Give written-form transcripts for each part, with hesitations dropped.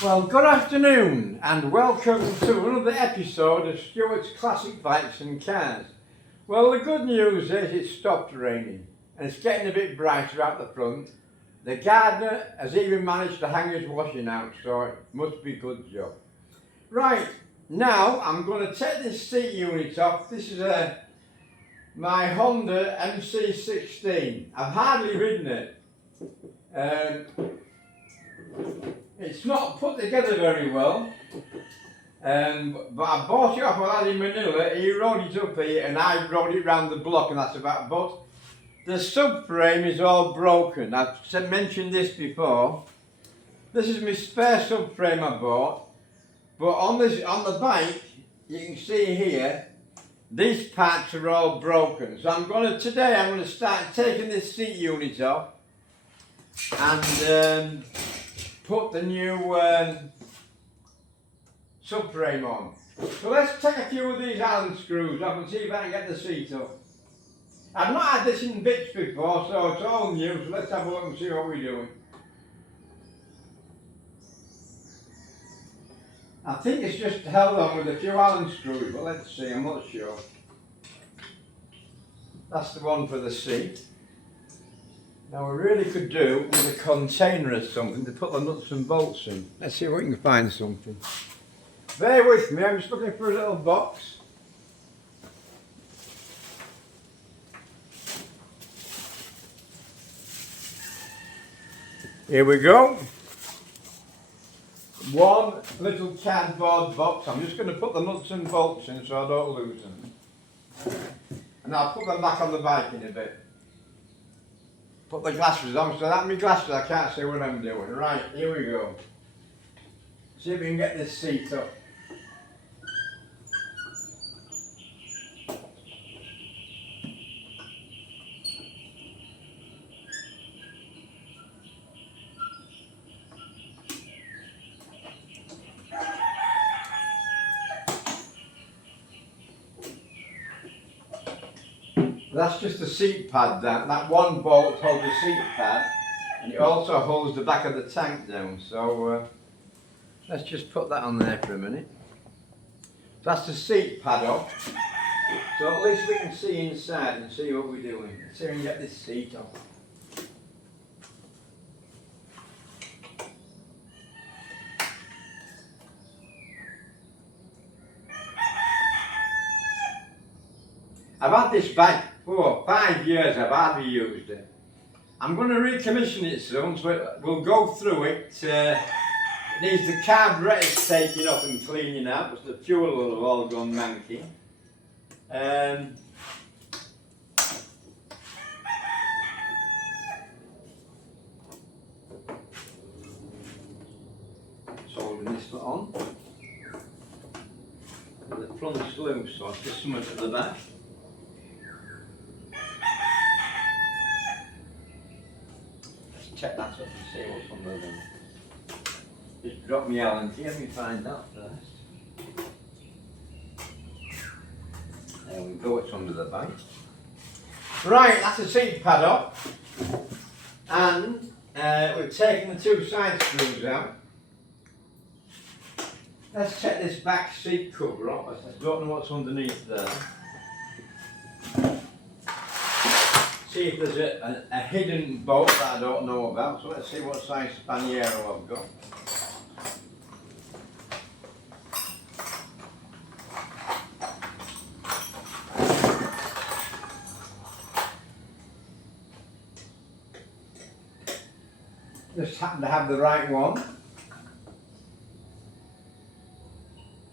Well, good afternoon and welcome to another episode of Stuart's Classic Bikes and Cars. Well, the good news is it's stopped raining and it's getting a bit brighter out the front. The gardener has even managed to hang his washing out, so it must be a good job. Right, now I'm going to take this seat unit off. This is my Honda MC16. I've hardly ridden it. It's not put together very well, but I bought it off a lad in Manila. He rode it up here and I rode it round the block, and that's about. But the subframe is all broken. I've mentioned this before. This is my spare subframe I bought, but on the bike you can see here these parts are all broken. So today I'm going to start taking this seat unit off and put the new subframe on. So let's take a few of these Allen screws off and see if I can get the seat up. I've not had this in bits before, so it's all new, so let's have a look and see what we're doing. I think it's just held on with a few Allen screws, but let's see, I'm not sure. That's the one for the seat. Now we really could do with a container or something to put the nuts and bolts in. Let's see if we can find something. Bear with me, I'm just looking for a little box. Here we go. One little cardboard box. I'm just going to put the nuts and bolts in so I don't lose them. And I'll put them back on the bike in a bit. Put the glasses on, so that my glasses I can't see what I'm doing. Right, here we go. See if we can get this seat up. That's just the seat pad down. That one bolt holds the seat pad, and it also holds the back of the tank down. So let's just put that on there for a minute. So that's the seat pad off. So at least we can see inside and see what we're doing. Let's see if we can get this seat off. I've had this bike for 5 years, I've hardly used it. I'm going to recommission it soon, so we'll go through it. It needs the carburetors taking off and cleaning out, because the fuel will have all gone manky. Soldering this bit on. The front's loose, so it's just something at the back. Check that up and see what's on there then. Just drop me Allen key, let me find that first. There we go, it's under the bike. Right, that's the seat pad off. And we've taken the two side screws out. Let's take this back seat cover off. I don't know what's underneath there. See if there's a hidden bolt that I don't know about. So let's see what size Spaniero I've got. Just happen to have the right one.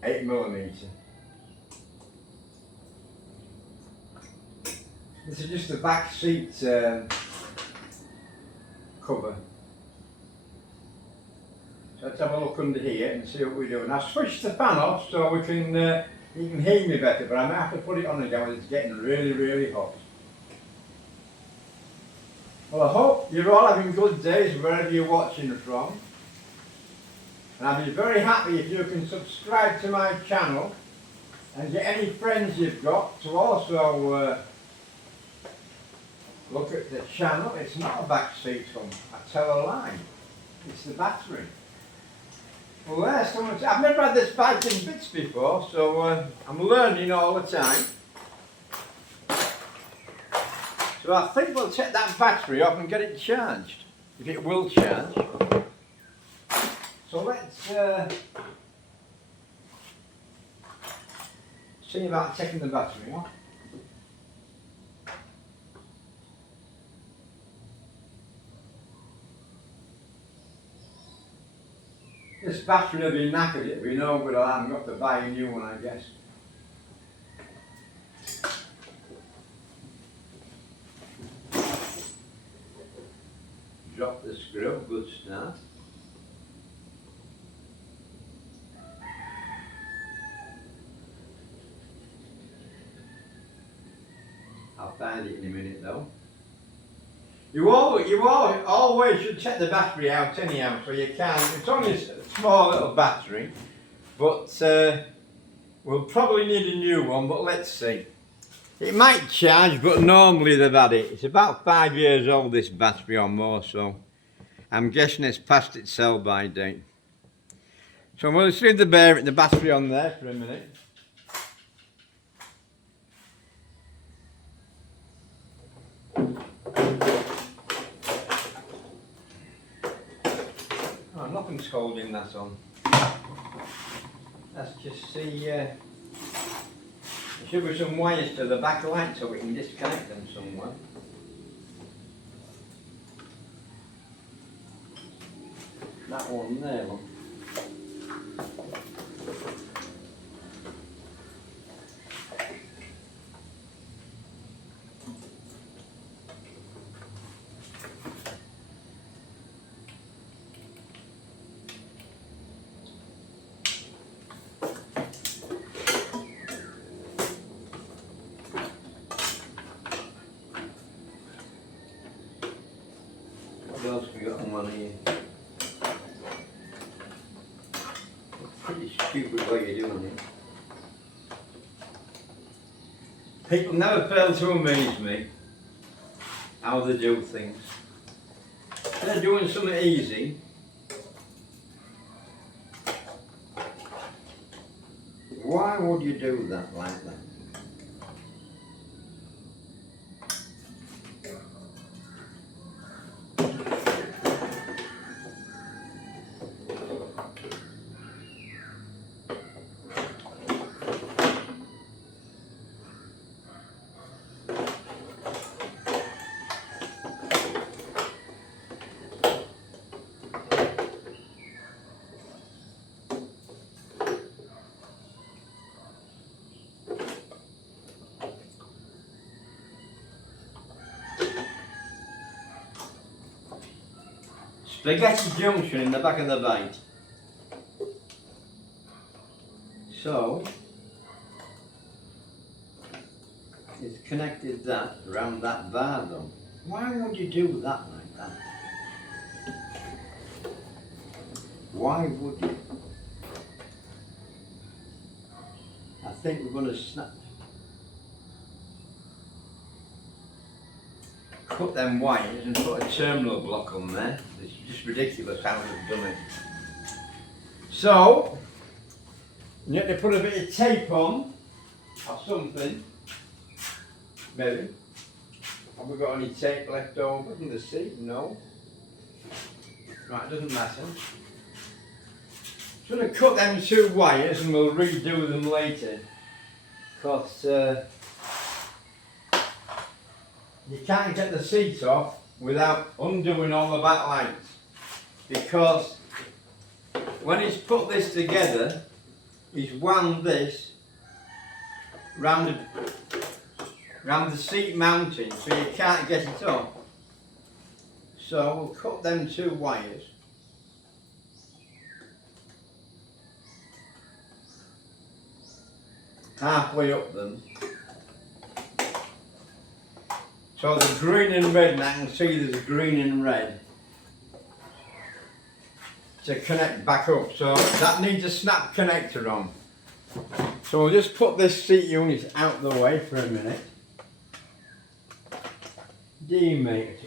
8mm. This is just the back seat cover. So let's have a look under here and see what we're doing. I've switched the fan off so we can you can hear me better, but I might have to put it on again when it's getting really, really hot. Well, I hope you're all having good days wherever you're watching from. And I'd be very happy if you can subscribe to my channel and get any friends you've got to also look at the channel. It's not a back seat pump, I tell a lie. It's the battery. Well, there's so much. I've never had this bike in bits before, so I'm learning all the time. So I think we'll take that battery off and get it charged, if it will charge. So let's see about taking the battery off. This battery will be knackered, it'll be no good, I haven't got to buy a new one, I guess. Drop the screw, good start. I'll find it in a minute though. You always should check the battery out anyhow, so you can. It's only a small little battery, but we'll probably need a new one, but let's see. It might charge, but normally they've had it. It's about 5 years old, this battery or more, so I'm guessing it's past its sell-by date. So we'll just leave the battery on there for a minute. Oh, nothing's holding that on. Let's just see. There should be some wires to the back light so we can disconnect them somewhere. That one there, look. What else we got on one here? Pretty stupid way of doing it. People never fail to amaze me how they do things. They're doing something easy. Why would you do that like that? Spaghetti junction in the back of the bike. So it's connected that around that bar though. Why would you do that like that? Why would you? I think we're going to snap. Cut them wires and put a terminal block on there. It's just ridiculous how they've done it. So, you have to put a bit of tape on, or something, maybe. Have we got any tape left over from the seat? No. Right, it doesn't matter. Just going to cut them 2 wires and we'll redo them later. Because you can't get the seat off without undoing all the back lights, because when he's put this together, he's wound this round the seat mounting, so you can't get it off. So we'll cut them 2 wires. Halfway up them. So the green and red, and I can see there's green and red to connect back up. So that needs a snap connector on. So we'll just put this seat unit out the way for a minute. Dear mate,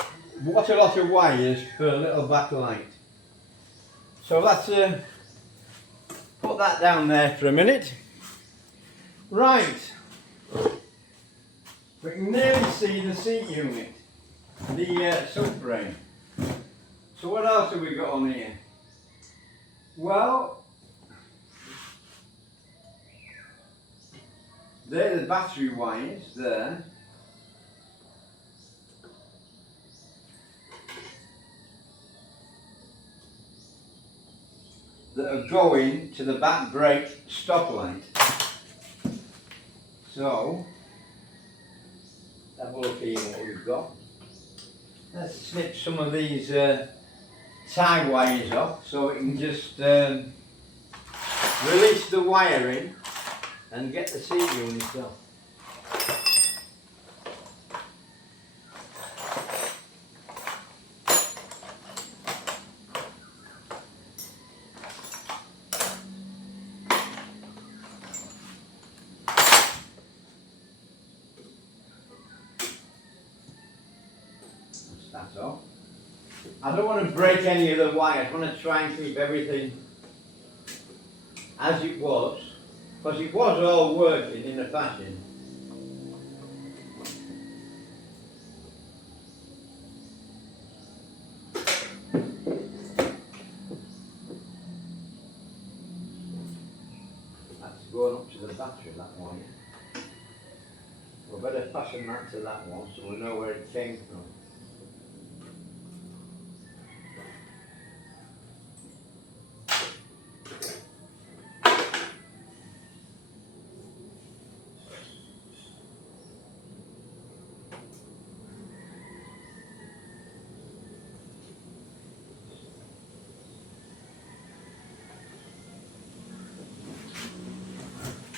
what a lot of wires for a little backlight. So that's put that down there for a minute. Right, we can nearly see the seat unit, the subframe. So what else have we got on here? Well, there are the battery wires there. That are going to the back brake stop light. So, have a look here what we've got. Let's snip some of these tie wires off so we can just release the wiring and get the seat unit off. That's off. I don't want to break any of the wires. I want to try and keep everything as it was, because it was all working in a fashion. That's going up to the battery, that one. We better fasten that to that one so we know where it came from.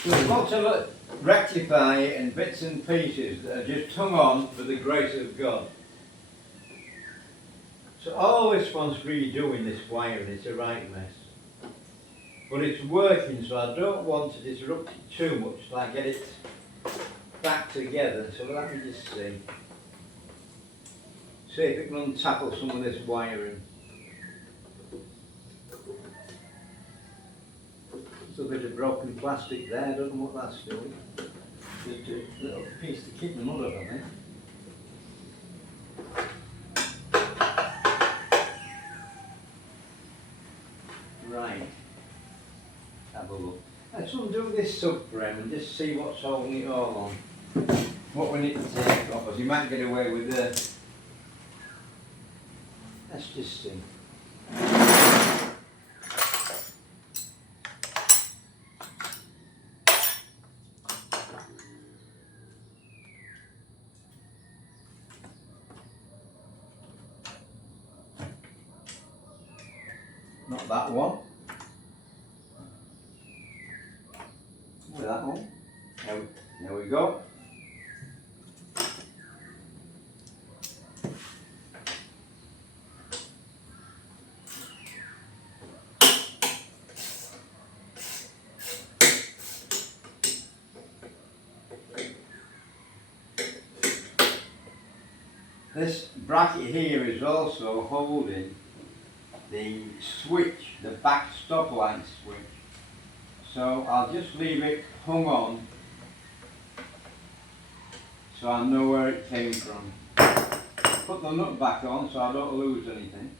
We've got to rectify it in bits and pieces that are just hung on for the grace of God. So all this wants redoing, this wiring, it's a right mess. But it's working, so I don't want to disrupt it too much, so I get it back together. So let me just see. See if it can untackle some of this wiring. A bit of broken plastic there, I don't know what that's doing. Just a little piece to keep the mud up, I think. Right, have a look. Let's undo this subframe and just see what's holding it all on. What we need to take off, because you might get away with this. Let's just see. Not that one. Not that one. There we go. This bracket here is also holding the switch, the back stop light switch. So I'll just leave it hung on so I know where it came from. Put the nut back on so I don't lose anything.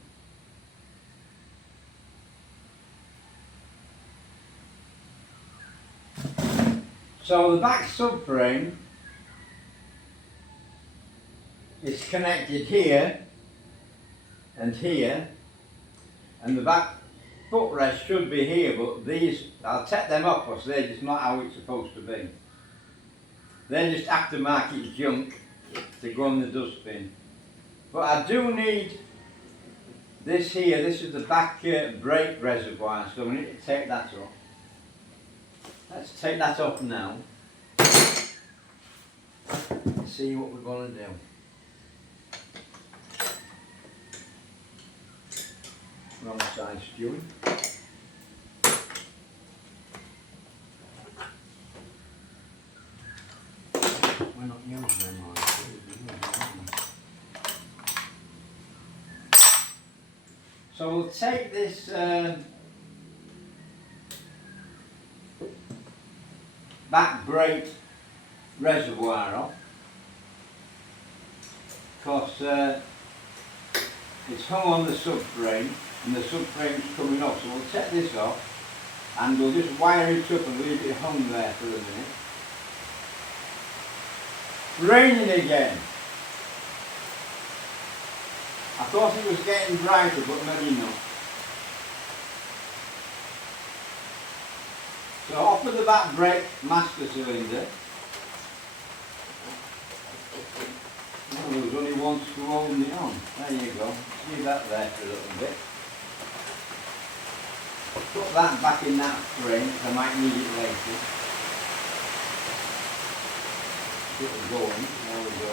So the back subframe is connected here and here, and the back footrest should be here, but these, I'll take them off because they're just not how it's supposed to be. They're just aftermarket junk to go in the dustbin. But I do need this here. This is the back brake reservoir, so we need to take that off. Let's take that off now. See what we're going to do. Wrong side stewing. We're not using them on. So we'll take this back brake reservoir off, because it's hung on the subframe and the subframe's coming off, so we'll take this off and we'll just wire it up and leave it hung there for a minute. Raining again. I thought it was getting brighter, but maybe not. So off with the back brake master cylinder. Oh, there was only one screw holding it on. There you go. Leave that there for a little bit. Put that back in that frame, because I might need it later. Get it going. There we go.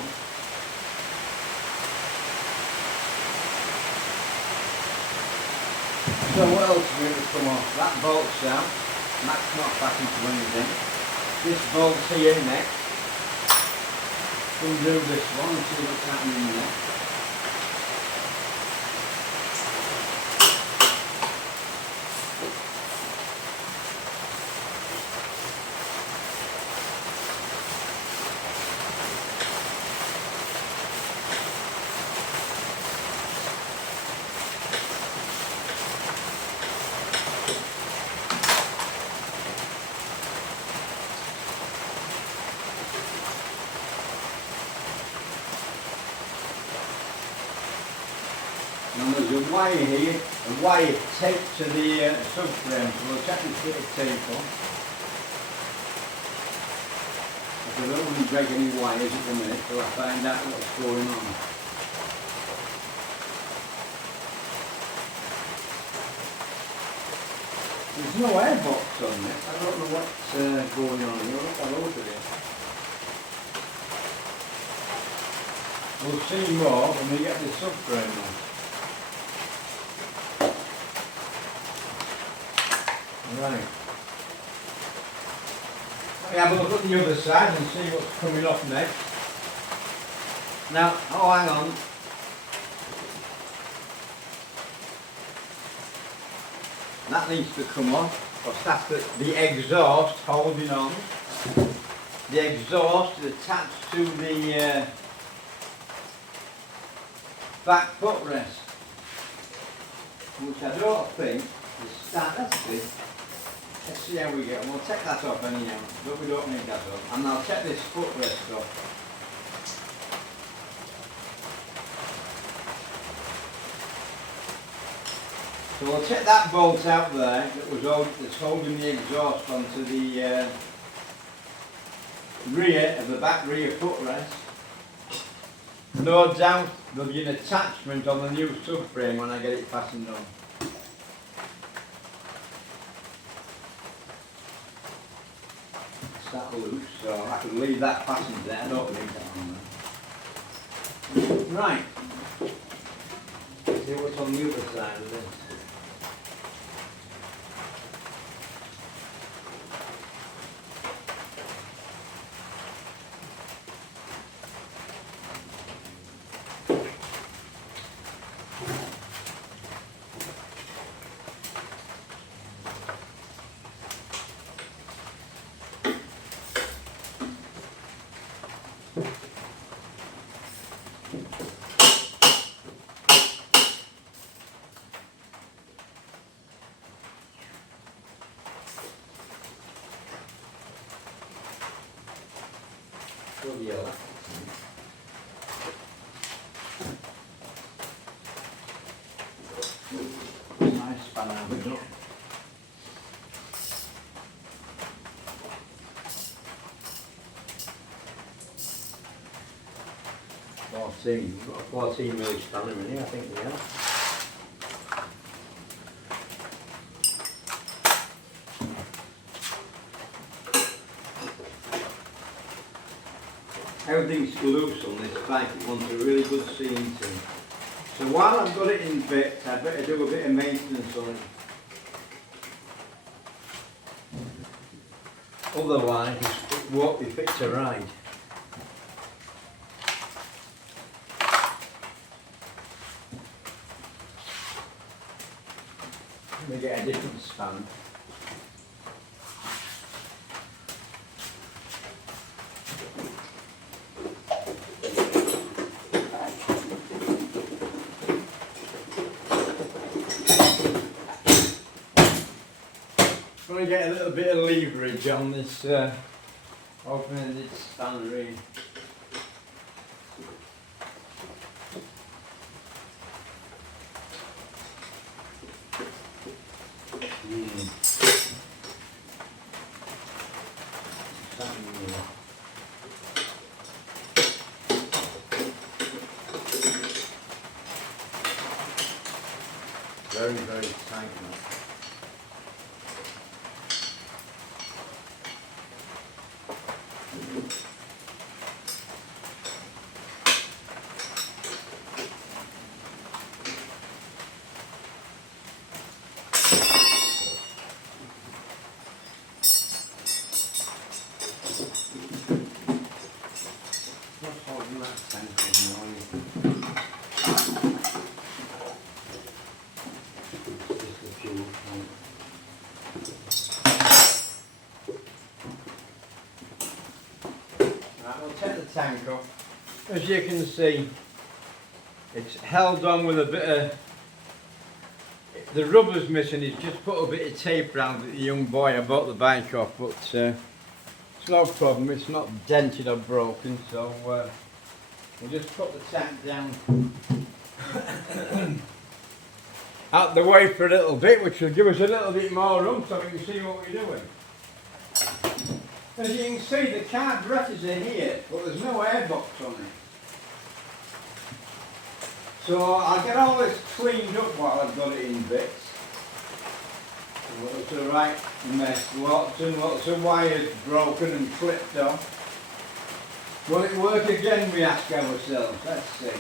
So what else is going to come off? That bolt's out. That's not fastened to anything. This bolt's here next. Undo this one and see what's happening there. And there's a wire here, a wire taped to the subframe, so we'll check this bit of tape on. I don't want to break any wires at the minute till I find out what's going on. There's no airbox on this, I don't know what's going on here. Look, I'll open it. We'll see more when we get the subframe on. Right. Let me have a look at the other side and see what's coming off next. Now, oh hang on. That needs to come off, because that's the exhaust holding on. The exhaust is attached to the back footrest, which I don't think is that's Let's see how we get on. We'll take that off anyhow, but we don't need that off. And I'll take this footrest off. So we'll take that bolt out there that's holding the exhaust onto the rear of the back rear footrest. No doubt there'll be an attachment on the new subframe when I get it fastened on. That loose, so I can leave that fastened there. I don't need that on there. Right. See what's on the other side of this. Yellow. Nice span out the door. We've got a 14 mm spanner in here, I think we have. Everything's loose on this bike, it wants a really good seam to. So while I've got it in bits, I'd better do a bit of maintenance on it. Otherwise, it won't be fit to ride. Let me get a different span. going to get a little bit of leverage on this opening this spanner in. Very, very tight now. What's holding that tank in the morning? Right, we'll take the tank off. As you can see, it's held on with a bit of, the rubber's missing. He's just put a bit of tape around it, the young boy. I bought the bike off, but it's no problem. It's not dented or broken, so we'll just put the tank down out the way for a little bit, which will give us a little bit more room so we can see what we're doing. As you can see, the carburetors are here, but there's no airbox on it. So I'll get all this cleaned up while I've got it in bits. It's a right mess, lots and lots of wires broken and clipped off. Will it work again, we ask ourselves. Let's see.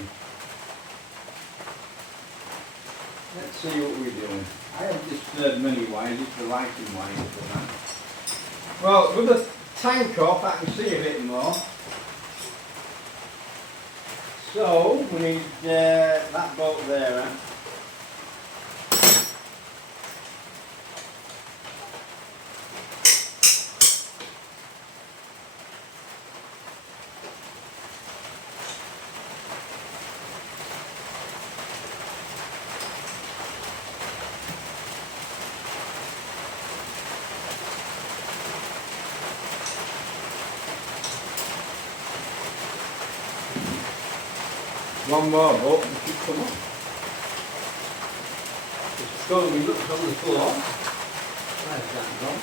Let's see what we're doing. I haven't disturbed many wires, just the lighting wires for that. Well, with the tank off, I can see a bit more. So, we need that bolt there. One more bolt and it should come up. It's going to be looks on the floor. There's that gone.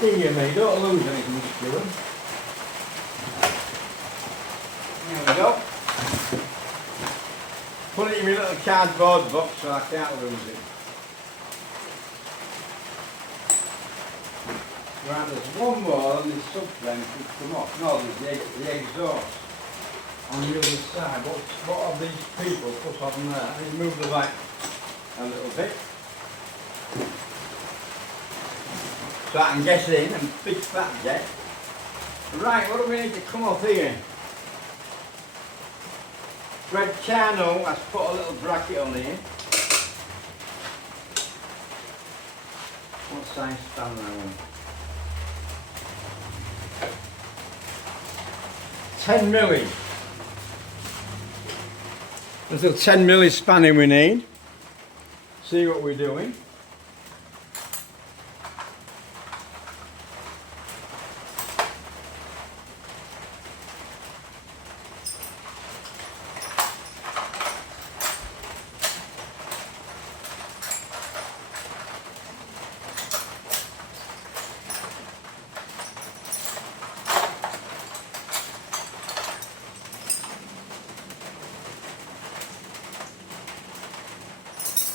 Dear me, don't lose anything just doing. There we go. Put it in my little cardboard box so I can't lose it. Right, there's one more and this subframe should come off. No, there's the exhaust on the other side. What have these people put on there? I need to move the back a little bit so I can get in and fix that deck. Right, what do we need to come off here? Fred Carno has put a little bracket on here. What size spanner I want? 10 milli. There's a 10 milli spanner we need. See what we're doing.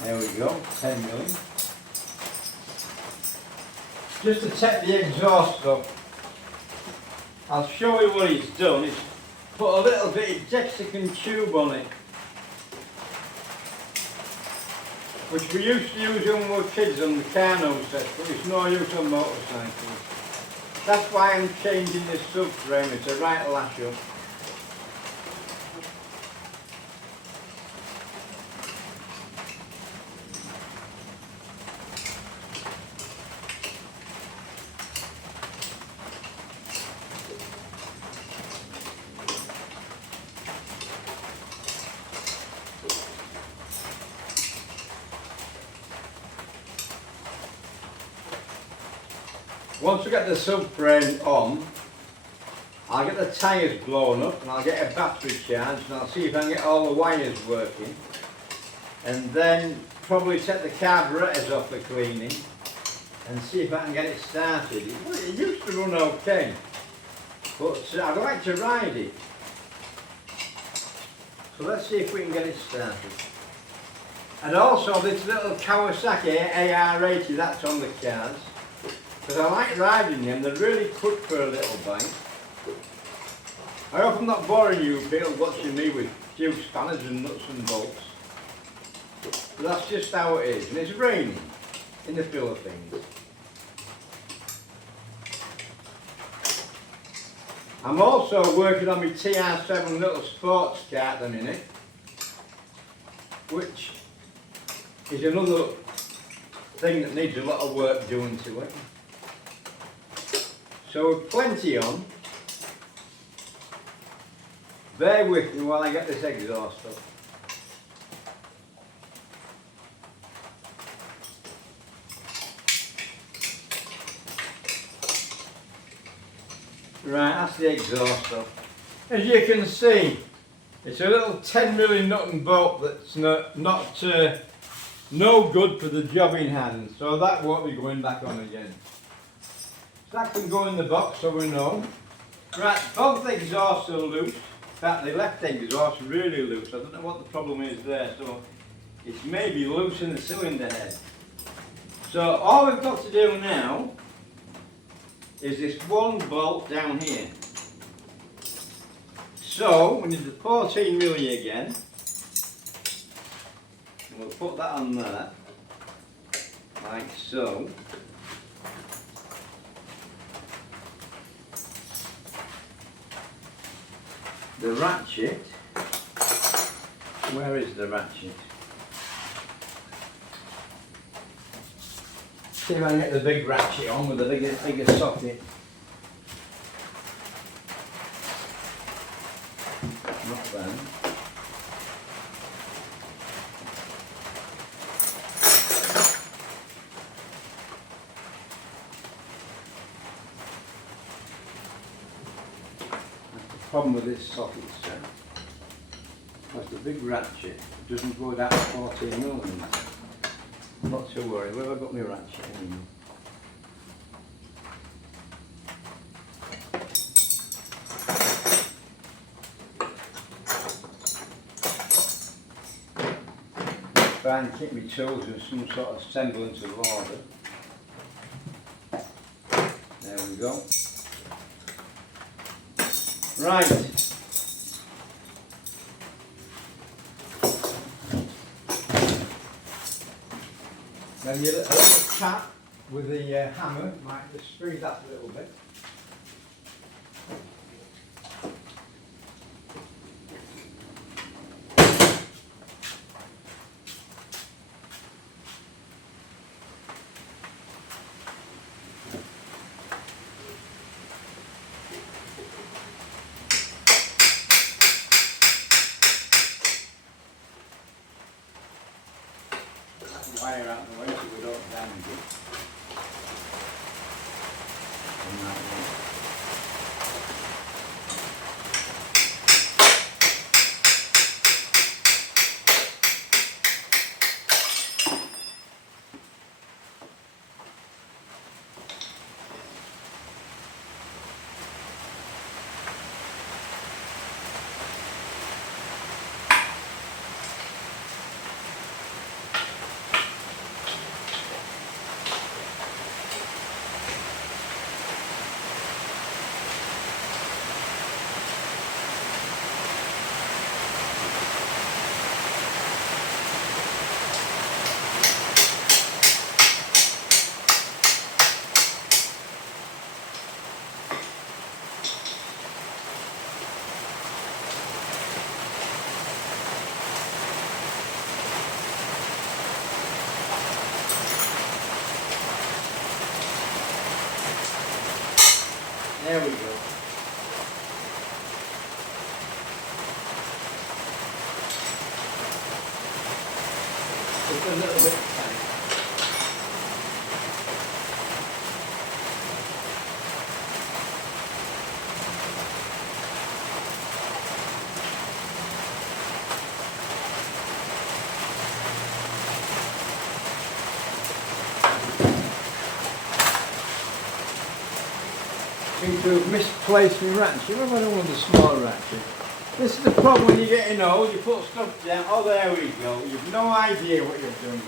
There we go, 10 milli. Just to take the exhaust up, I'll show you what he's done. He's put a little bit of Mexican tube on it, which we used to use when we were kids on the Carno set, but it's no use on motorcycles. That's why I'm changing this subframe. It's a right lash up. once we get the subframe on, I'll get the tyres blown up and I'll get a battery charged and I'll see if I can get all the wires working. And then probably set the carburetors off for cleaning and see if I can get it started. It used to run okay, but I'd like to ride it. So let's see if we can get it started. And also this little Kawasaki AR80 that's on the cars, because I like riding them, they're really quick for a little bike. I hope I'm not boring you people watching me with few spanners and nuts and bolts. But that's just how it is, and it's raining in the Philippines. I'm also working on my TR7 little sports car at the minute, which is another thing that needs a lot of work doing to it. So with plenty on, bear with me while I get this exhaust up. Right, that's the exhaust up. As you can see, it's a little 10mm nut and bolt that's no good for the jobbing hand, so that won't be going back on again. So that can go in the box so we know. Right, both exhausts are loose. In fact, the left exhaust is really loose. I don't know what the problem is there, so it's maybe loose in the cylinder head. So all we've got to do now is this one bolt down here. So we need the 14mm again. And we'll put that on there, like so. The ratchet, where is the ratchet? See if I can get the big ratchet on with the bigger socket. Not then. Problem with this socket set, that's the big ratchet, it doesn't go down to 14mm. Not to worry, where have I got my ratchet anymore? Try and keep my tools in some sort of semblance of order. There we go. Right. Now you a little tap with the hammer might just free that a little bit. Wire out the way so we don't damage it. And that one. There we go. Just a little bit tight. seem to have misplaced my ratchet. What have I done with the small ratchet? This is the problem when you get in old, you put stuff down. Oh, there we go. You've no idea what you're doing.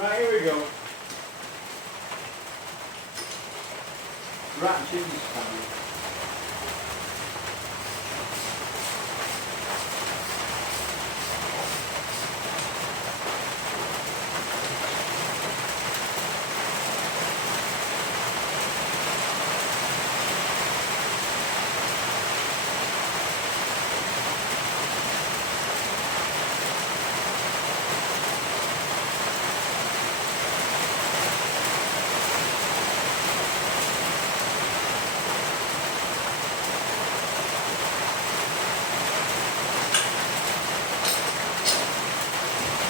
Right, here we go. Ratchet and spanner.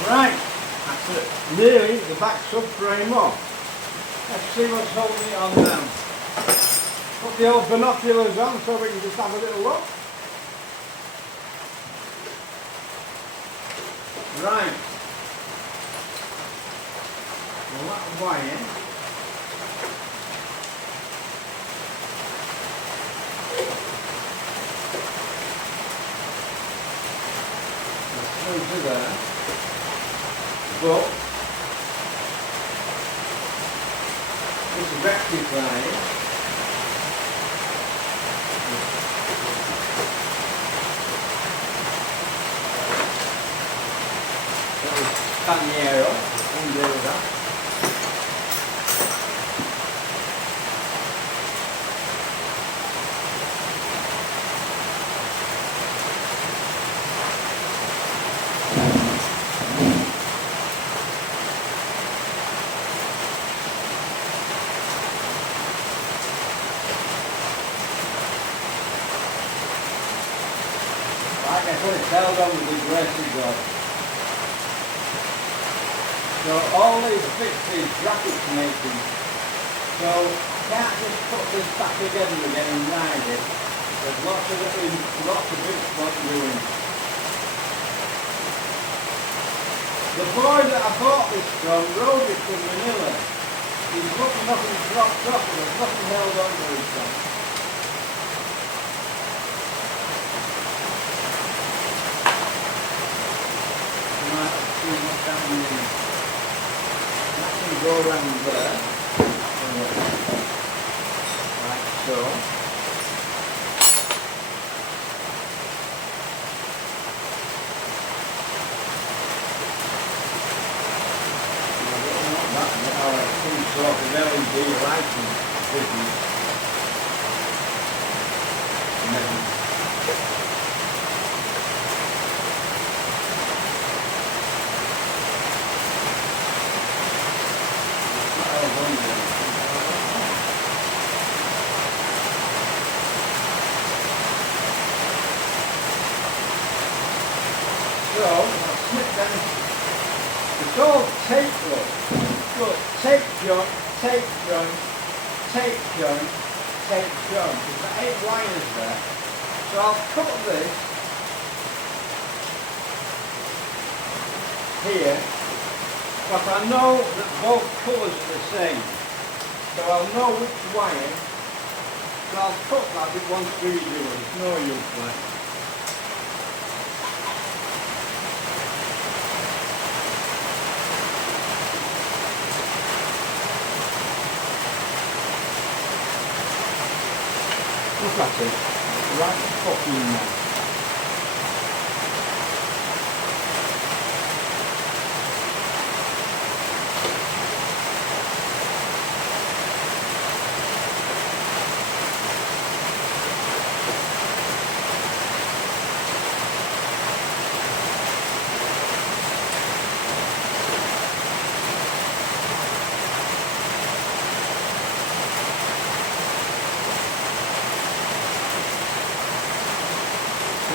Right, that's it. Nearly the back subframe off. Let's see what's holding it on now. Put the old binoculars on so we can just have a little look. Right. Well, that wire. That's through to there. But it's rectified. That was stand the air up, undo that. Like I said, it's held on with the grace of God. So all these bits, these brackets making. So I can't just put this back together again and ride it. There's lots of bits what doing. The boy that I bought this from rode it from Manila. He's looking up and dropped off and there's nothing held on to his son. What's happening in it. That can go around there. Like so. I don't know what that or some sort of LED lighting business. So, I'll snip them. It's all tape look. Look, tape joint, tape joint, tape joint, tape joint. There's about 8 wires there. So I'll cut this here. But I know that both colours are the same. So I'll know which wire. So I'll cut that with one screwdriver. It's no use like. Look at it, right fucking now.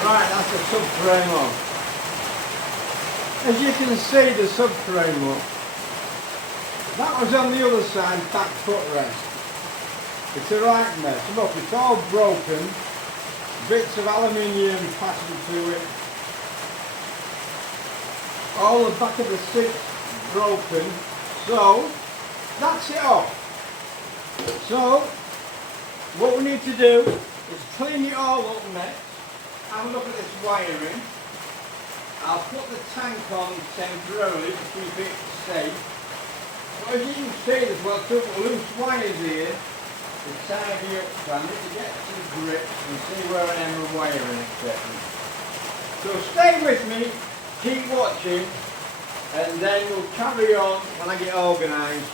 Right, that's the subframe on. As you can see, the subframe up. That was on the other side, back footrest. It's a right mess. Look, it's all broken. Bits of aluminium passing through it. All the back of the seat broken. So, that's it off. So, what we need to do is clean it all up next. Have a look at this wiring. I'll put the tank on temporarily to keep it safe. But as you can see, there's two loose wires here to tidy up, so I need to get some grips and see where I am with wiring, etc. So stay with me, keep watching, and then we'll carry on when I get organised.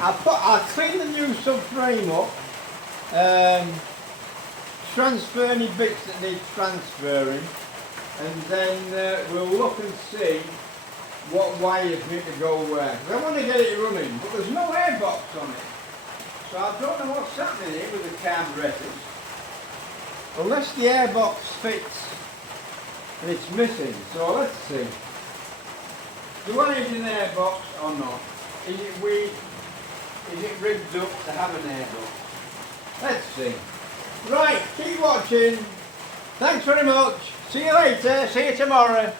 I'll clean the new subframe up, transfer any bits that need transferring, and then we'll look and see what wires need to go where. I want to get it running, but there's no airbox on it. So I don't know what's happening here with the carburetors. Unless the airbox fits and it's missing. So let's see. Do I need an airbox or not? Is it rigged up to have an airbox? Let's see. Right, keep watching. Thanks very much. See you later. See you tomorrow.